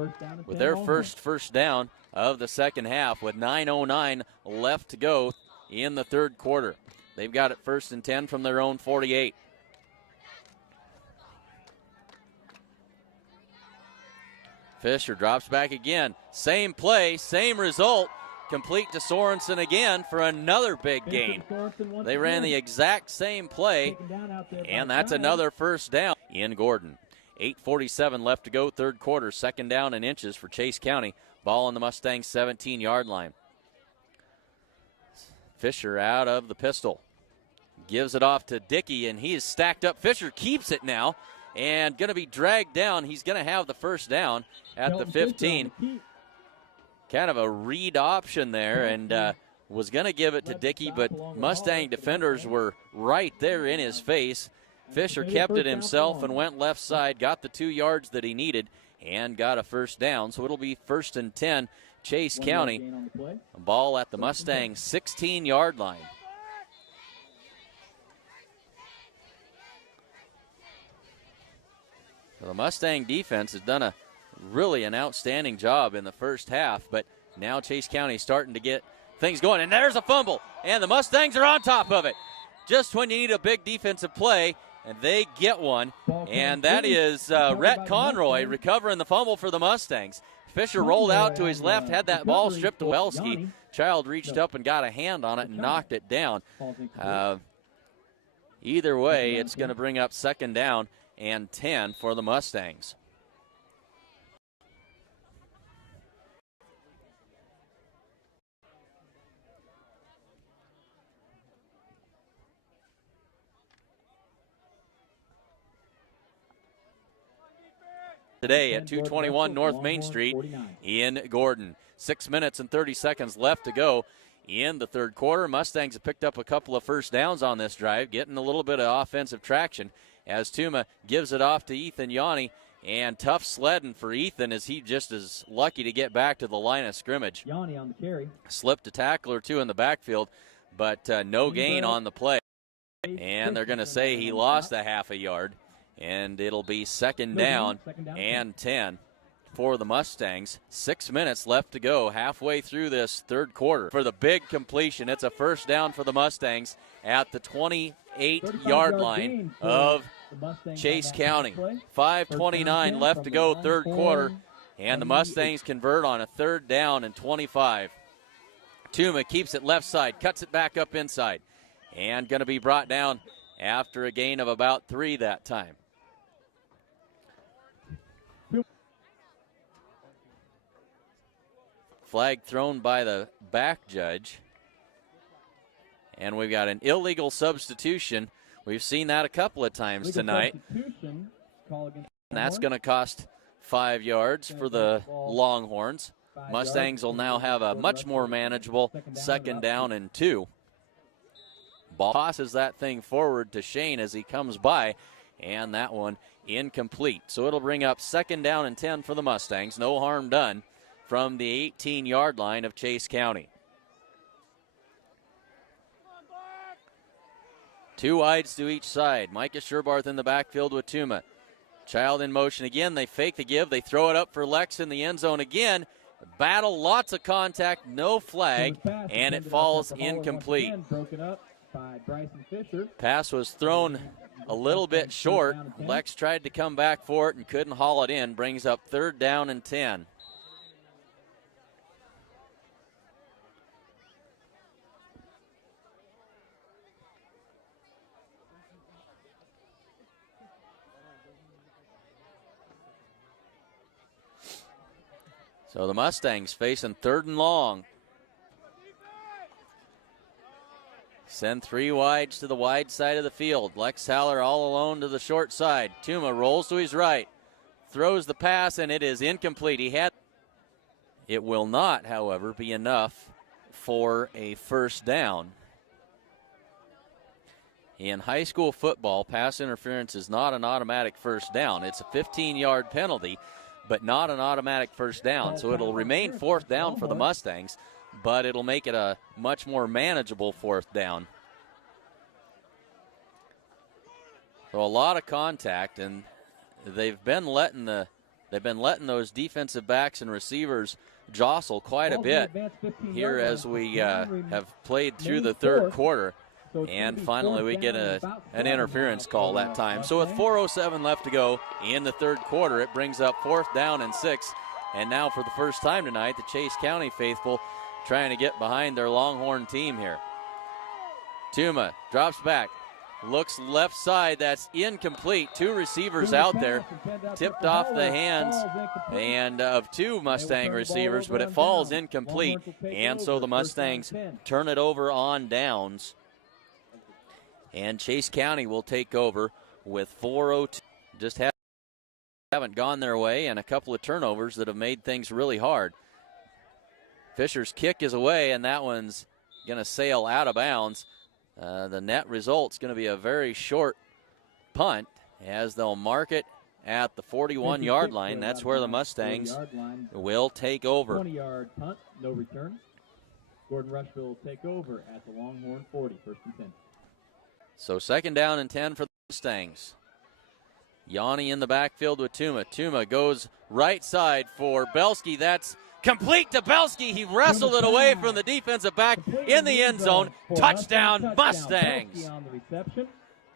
with their first down of the second half with 9:09 left to go in the third quarter. They've got it 1st and 10 from their own 48. Fisher drops back again. Same play, same result. Complete to Sorensen again for another big gain. They ran the exact same play, and that's another first down in Gordon. 8:47 left to go, third quarter. 2nd down and inches for Chase County. Ball on the Mustangs' 17-yard line. Fisher out of the pistol. Gives it off to Dickey, and he is stacked up. Fisher keeps it now and going to be dragged down. He's going to have the first down at the 15. Kind of a read option there, and was going to give it to Dickey, but Mustang defenders were right there in his face. Fisher kept it himself and went left side, got the 2 yards that he needed, and got a first down. So it'll be 1st and 10, Chase County. A ball at the Mustang 16-yard line. So the Mustang defense has done an outstanding job in the first half, but now Chase County starting to get things going. And there's a fumble, and the Mustangs are on top of it. Just when you need a big defensive play, and they get one, and that is Rhett Conroy recovering the fumble for the Mustangs. Fisher rolled out to his left, had that ball stripped to Welski. Child reached up and got a hand on it and knocked it down. Either way, it's going to bring up 2nd down and 10 for the Mustangs. Today at 221 North Main Street in Gordon. 6 minutes and 30 seconds left to go in the third quarter. Mustangs have picked up a couple of first downs on this drive, getting a little bit of offensive traction as Tuma gives it off to Ethan Yanni, and tough sledding for Ethan as he just is lucky to get back to the line of scrimmage. Yanni on the carry. Slipped a tackle or two in the backfield, but no gain on the play. And they're going to say he lost a half a yard. And it'll be 2nd down and 10 for the Mustangs. 6 minutes left to go, halfway through this third quarter. For the big completion, it's a first down for the Mustangs at the 28-yard line of Chase County. 5:29 left to go, third quarter, and the Mustangs convert on a 3rd down and 25. Tuma keeps it left side, cuts it back up inside, and going to be brought down after a gain of about 3 that time. Flag thrown by the back judge. And we've got an illegal substitution. We've seen that a couple of times tonight. And that's going to cost 5 yards for the Longhorns. Mustangs will now have a much more manageable 2nd down and 2. Ball tosses that thing forward to Shane as he comes by, and that one incomplete. So it'll bring up 2nd down and 10 for the Mustangs. No harm done from the 18-yard line of Chase County. 2 wides to each side. Micah Sherbarth in the backfield with Tuma. Child in motion again. They fake the give. They throw it up for Lex in the end zone again. Battle, lots of contact, no flag, and it falls incomplete. Pass was thrown a little bit short. Lex tried to come back for it and couldn't haul it in. Brings up 3rd down and 10. So the Mustangs facing 3rd and long. Send 3 wides to the wide side of the field. Lex Haller all alone to the short side. Tuma rolls to his right. Throws the pass, and it is incomplete. It will not, however, be enough for a first down. In high school football, pass interference is not an automatic first down. It's a 15-yard penalty, but not an automatic first down. So it'll remain 4th down for the Mustangs, but it'll make it a much more manageable 4th down. So a lot of contact, and they've been letting those defensive backs and receivers jostle quite a bit here as we have played through the third quarter. And finally we get an interference call that time. So with 4:07 left to go in the third quarter, it brings up 4th down and 6. And now for the first time tonight, the Chase County faithful trying to get behind their Longhorn team here. Tuma drops back, looks left side, that's incomplete. 2 receivers out there, tipped off the hands and of 2 Mustang receivers, but it falls incomplete. And so the Mustangs turn it over on downs. And Chase County will take over with 4:02. just haven't gone their way, and a couple of turnovers that have made things really hard. Fisher's kick is away, and that one's going to sail out of bounds. The net result's going to be a very short punt, as they'll mark it at the 41-yard line. That's where the Mustangs will take over. 20-yard punt, no return. Gordon Rushville will take over at the Longhorn 40, first and 10. So 2nd down and 10 for the Mustangs. Yanni in the backfield with Tuma. Tuma goes right side for Belsky. That's complete to Belsky. He wrestled it away from the defensive back in the end zone. Touchdown, Mustangs.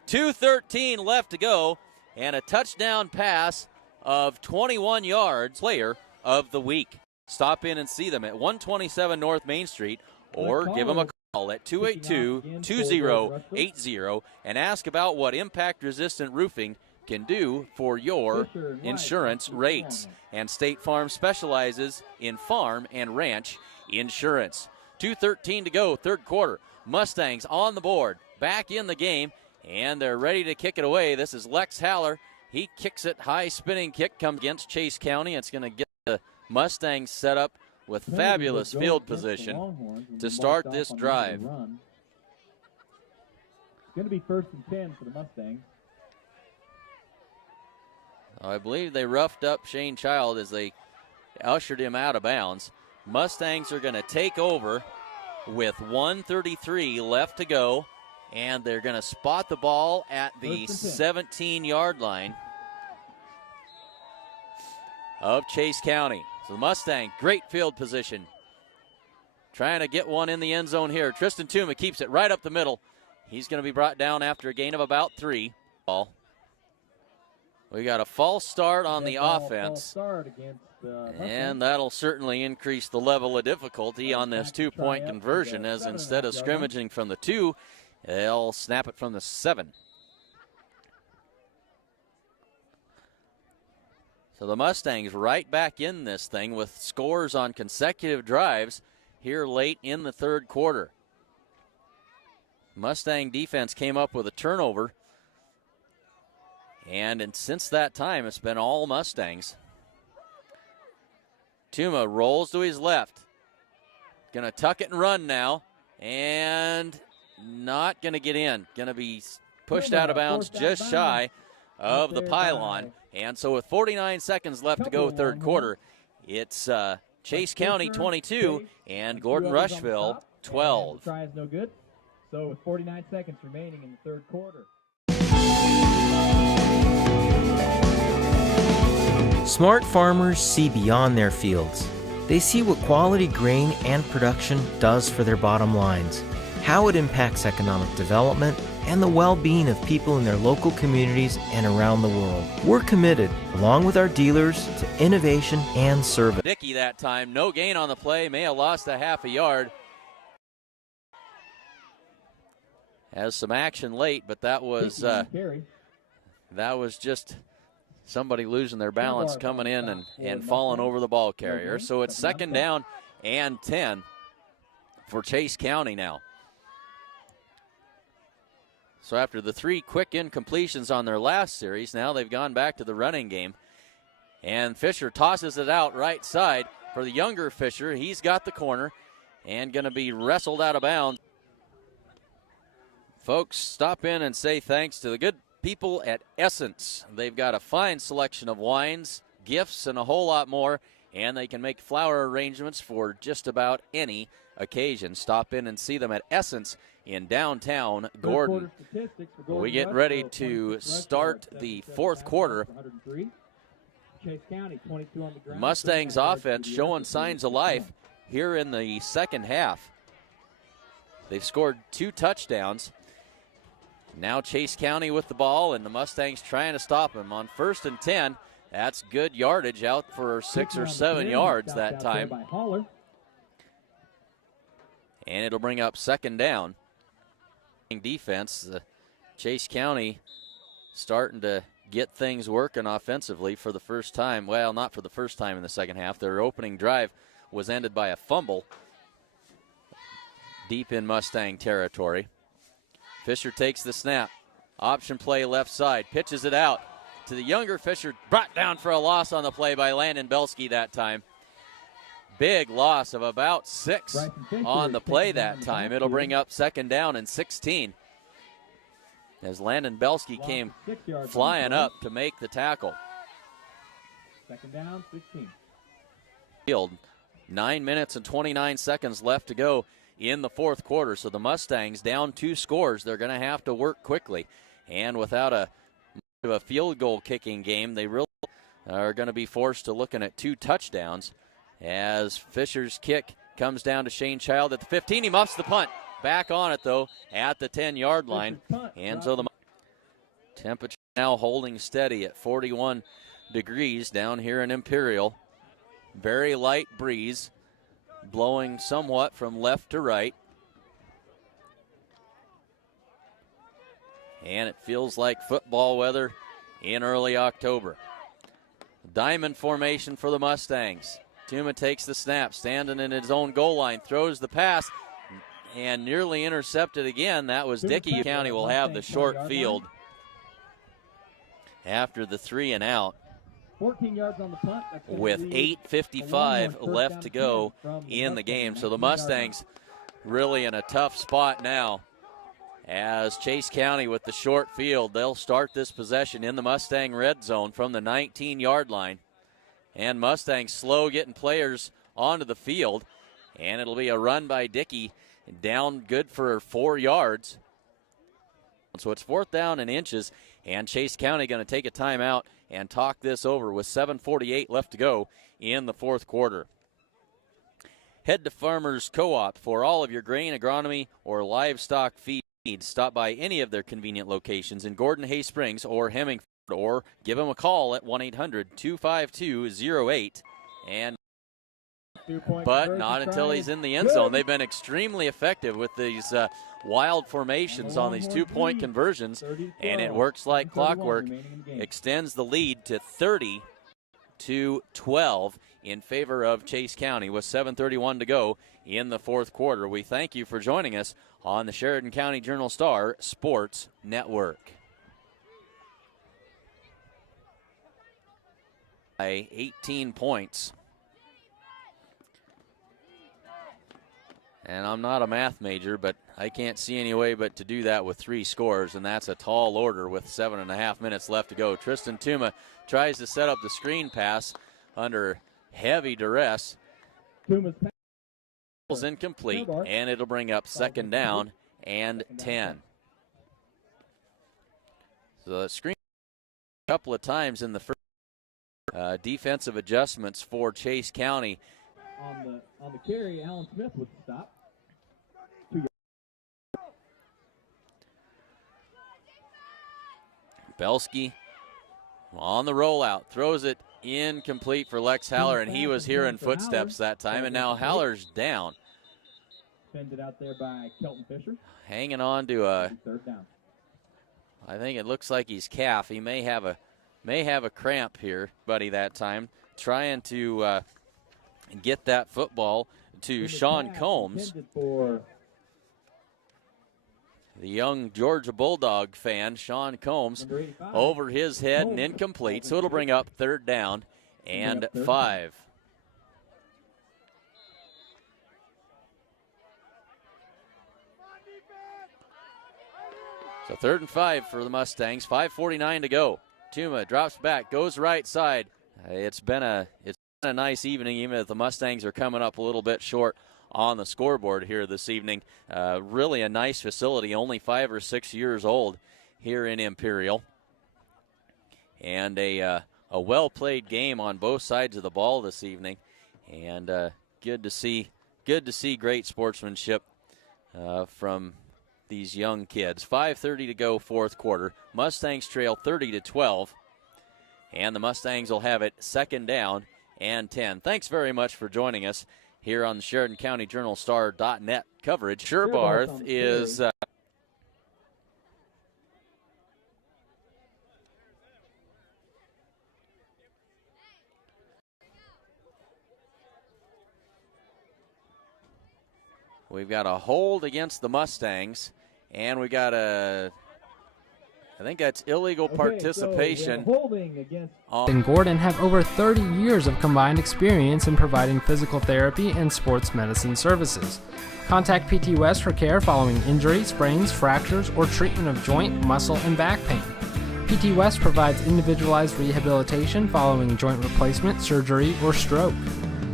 2:13 left to go, and a touchdown pass of 21 yards. Player of the week. Stop in and see them at 127 North Main Street, or give them a call at 282-2080 and ask about what impact-resistant roofing can do for your insurance rates. And State Farm specializes in farm and ranch insurance. 2:13 to go, third quarter. Mustangs on the board, back in the game, and they're ready to kick it away. This is Lex Haller. He kicks it, high spinning kick, comes against Chase County. It's going to get the Mustangs set up with fabulous field position to start this drive. It's going to be 1st and 10 for the Mustangs. I believe they roughed up Shane Child as they ushered him out of bounds. Mustangs are going to take over with 1:33 left to go, and they're going to spot the ball at the 17-yard line of Chase County. So the Mustang, great field position. Trying to get one in the end zone here. Tristan Tuma keeps it right up the middle. He's going to be brought down after a gain of about 3. Ball. We got a false start on the offense, and that'll certainly increase the level of difficulty on this 2-point conversion, as instead of scrimmaging from the 2, they'll snap it from the 7. So the Mustangs right back in this thing with scores on consecutive drives here late in the third quarter. Mustang defense came up with a turnover, and since that time it's been all Mustangs. Tuma rolls to his left. Going to tuck it and run now, and not going to get in. Going to be pushed out of bounds just shy of the pylon. And so with 49 seconds left to go third quarter, it's Chase County 22 and Gordon Rushville 12. Try is no good. So with 49 seconds remaining in the third quarter. Smart farmers see beyond their fields. They see what quality grain and production does for their bottom lines, how it impacts economic development, and the well-being of people in their local communities and around the world. We're committed, along with our dealers, to innovation and service. Dickey that time, no gain on the play, may have lost a half a yard. Has some action late, but that was just somebody losing their balance coming in and falling over the ball carrier. So it's 2nd down and 10 for Chase County now. So after the 3 quick incompletions on their last series, now they've gone back to the running game. And Fisher tosses it out right side for the younger Fisher. He's got the corner and going to be wrestled out of bounds. Folks, stop in and say thanks to the good people at Essence. They've got a fine selection of wines, gifts, and a whole lot more, and they can make flower arrangements for just about any occasion. Stop in and see them at Essence in downtown Gordon. We get ready to start the fourth quarter. Mustangs offense showing signs of life here in the second half. They've scored 2 touchdowns. Now Chase County with the ball, and the Mustangs trying to stop him on 1st and 10. That's good yardage, out for 6 or 7 yards that time. And it'll bring up 2nd down. Defense, Chase County starting to get things working offensively for the first time. Well, not for the first time in the second half. Their opening drive was ended by a fumble deep in Mustang territory. Fisher takes the snap. Option play left side. Pitches it out. to the younger Fisher, brought down for a loss on the play by Landon Belsky that time. Big loss of about 6 on the play that time. It'll bring up 2nd down and 16 as Landon Belsky came flying up to make the tackle. 2nd down, 16. Field, 9 minutes and 29 seconds left to go in the 4th quarter. So the Mustangs down 2 scores. They're going to have to work quickly. And without a field goal kicking game, they really are going to be forced to looking at 2 touchdowns. As Fisher's kick comes down to Shane Child at the 15. He muffs the punt. Back on it, though, at the 10-yard line. And so the temperature now holding steady at 41 degrees down here in Imperial. Very light breeze blowing somewhat from left to right. And it feels like football weather in early October. Diamond formation for the Mustangs. Tuma takes the snap, standing in his own goal line, throws the pass, and nearly intercepted again. That was Dickey. County will have the short field after the 3 and out. 14 yards on the punt. With 8:55 left to go in the game. So the Mustangs really in a tough spot now. As Chase County with the short field, they'll start this possession in the Mustang red zone from the 19-yard line. And Mustangs slow getting players onto the field. And it'll be a run by Dickey, down good for 4 yards. So it's 4th down and inches, and Chase County going to take a timeout and talk this over with 7:48 left to go in the 4th quarter. Head to Farmers Co-op for all of your grain, agronomy, or livestock feed needs. Stop by any of their convenient locations in Gordon, Hay Springs, or Hemmingford, or give them a call at 1-800-252-08. But not until he's in the end zone. They've been extremely effective with these wild formations on these 2-point conversions, and it works like clockwork. Extends the lead to 30-12 in favor of Chase County with 7:31 to go in the 4th quarter. We thank you for joining us on the Sheridan County Journal-Star Sports Network. By 18 points. And I'm not a math major, but I can't see any way but to do that with 3 scores, and that's a tall order with 7.5 minutes left to go. Tristan Tuma tries to set up the screen pass under heavy duress. Tuma's pass is incomplete, and it'll bring up 2nd down and 10. So the screen a couple of times in the first defensive adjustments for Chase County. On the carry, Alan Smith with the stop. Belsky on the rollout, throws it incomplete for Lex Haller, and he was hearing footsteps that time, and now Haller's down. Fended out there by Kelton Fisher. Hanging on to a 3rd down. I think it looks like he's calf. He may have a cramp here, buddy, that time. Trying to get that football to Sean Combs. The young Georgia Bulldog fan, Sean Combs, over his head and incomplete. So it'll bring up 3rd down and 5. So 3rd and 5 for the Mustangs. 5:49 to go. Tuma drops back, goes right side. It's been a nice evening, even if the Mustangs are coming up a little bit short on the scoreboard here this evening. Really a nice facility, only 5 or 6 years old here in Imperial. And a well-played game on both sides of the ball this evening. And good to see great sportsmanship from these young kids. 5:30 to go, 4th quarter. Mustangs trail 30-12. And the Mustangs will have it 2nd down and 10. Thanks very much for joining us here on the Sheridan County Journal-Star.net coverage. Sherbarth is we've got a hold against the Mustangs, and we got a I think that's illegal participation. So holding against and Gordon have over 30 years of combined experience in providing physical therapy and sports medicine services. Contact PT West for care following injury, sprains, fractures, or treatment of joint, muscle, and back pain. PT West provides individualized rehabilitation following joint replacement, surgery, or stroke.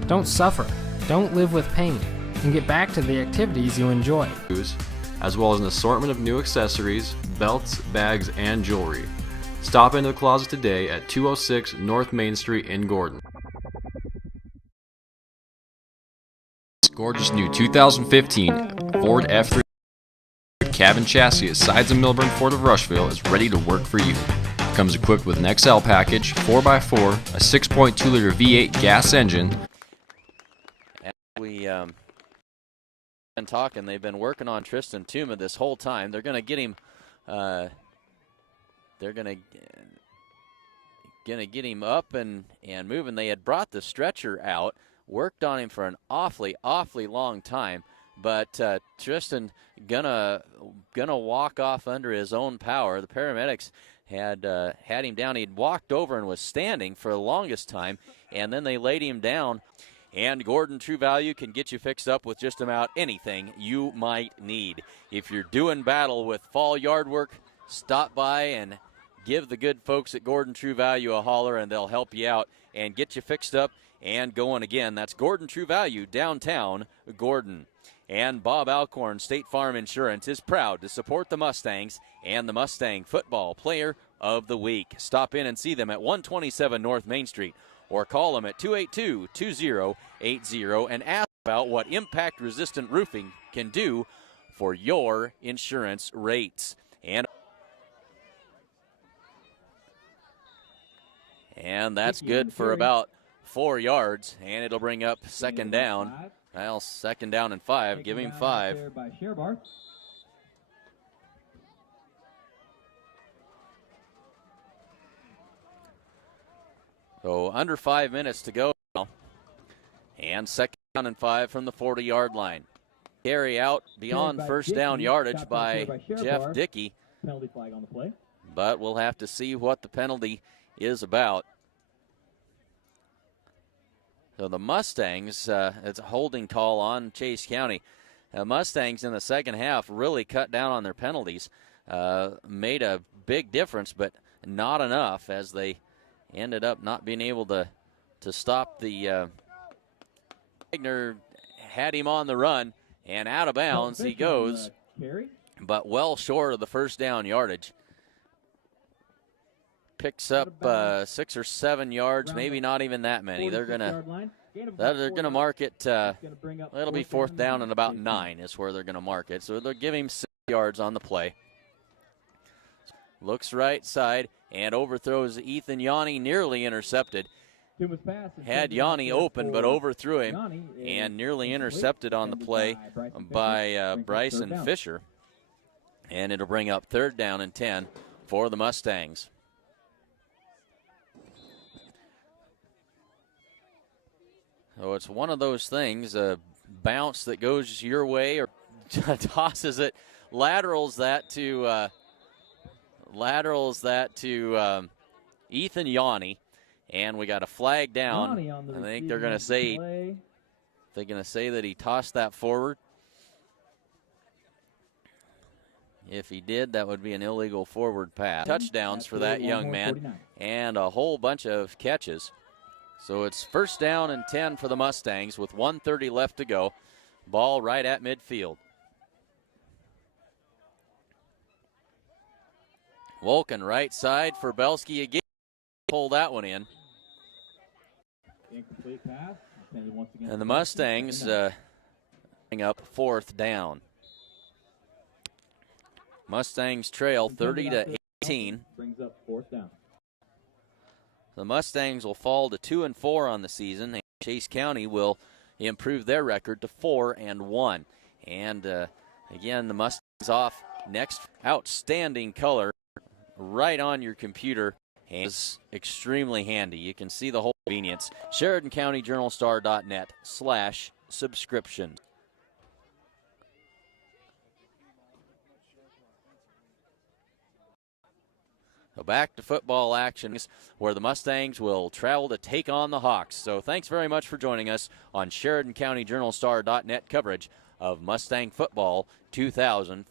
Don't suffer, don't live with pain, and get back to the activities you enjoy. As well as an assortment of new accessories, belts, bags, and jewelry. Stop into the closet today at 206 North Main Street in Gordon. This gorgeous new 2015 Ford F3 cab and chassis at Sides and Milburn Ford of Rushville is ready to work for you. Comes equipped with an XL package, 4x4, a 6.2-liter V8 gas engine. We been talking. They've been working on Tristan Tuma this whole time. They're going to get him. They're going to get him up and moving. They had brought the stretcher out, worked on him for an awfully long time. But Tristan gonna walk off under his own power. The paramedics had him down. He'd walked over and was standing for the longest time, and then they laid him down. And Gordon True Value can get you fixed up with just about anything you might need. If you're doing battle with fall yard work, stop by and give the good folks at Gordon True Value a holler, and they'll help you out and get you fixed up and going again. That's Gordon True Value, downtown Gordon. And Bob Alcorn, State Farm Insurance, is proud to support the Mustangs and the Mustang Football Player of the Week. Stop in and see them at 127 North Main Street, or call them at 282-2080 and ask about what impact-resistant roofing can do for your insurance rates. And that's good for about 4 yards, and it'll bring up second down. Well, second down and 5. Give him 5. So under 5 minutes to go now. And second down and 5 from the 40-yard line. Carry out beyond first down yardage by Jeff Dickey. Penalty flag on the play. But we'll have to see what the penalty is about. So the Mustangs, it's a holding call on Chase County. Mustangs in the second half really cut down on their penalties. Made a big difference, but not enough, as they ended up not being able to stop the Wagner. Had him on the run, and out of bounds he goes, but well short of the first down yardage. Picks up 6 or 7 yards, maybe not even that many. They're gonna mark it. It'll be fourth down and about 9 is where they're gonna mark it. So they'll give him 6 yards on the play. Looks right side and overthrows Ethan Yanni, nearly intercepted. Had Yanni open, but overthrew him and nearly intercepted on the play by Bryson Fisher. And it'll bring up third down and 10 for the Mustangs. So it's one of those things, a bounce that goes your way or tosses it, laterals that to Ethan Yanni, and we got a flag down. I think they're going to say that he tossed that forward. If he did, that would be an illegal forward pass. Touchdowns for that young man and a whole bunch of catches. So it's first down and 10 for the Mustangs with 1:30 left to go. Ball right at midfield. Wolken right side for Belsky again. Pull that one in. Incomplete pass. And the Mustangs bring up fourth down. Mustangs trail 30-18. Brings up fourth down. The Mustangs will fall to 2-4 on the season, and Chase County will improve their record to 4-1. And again, the Mustangs off next. Outstanding color right on your computer. And is extremely handy. You can see the whole convenience. SheridanCountyJournalStar.net/subscription. So back to football action where the Mustangs will travel to take on the Hawks. So thanks very much for joining us on SheridanCountyJournalStar.net coverage of Mustang Football 2000.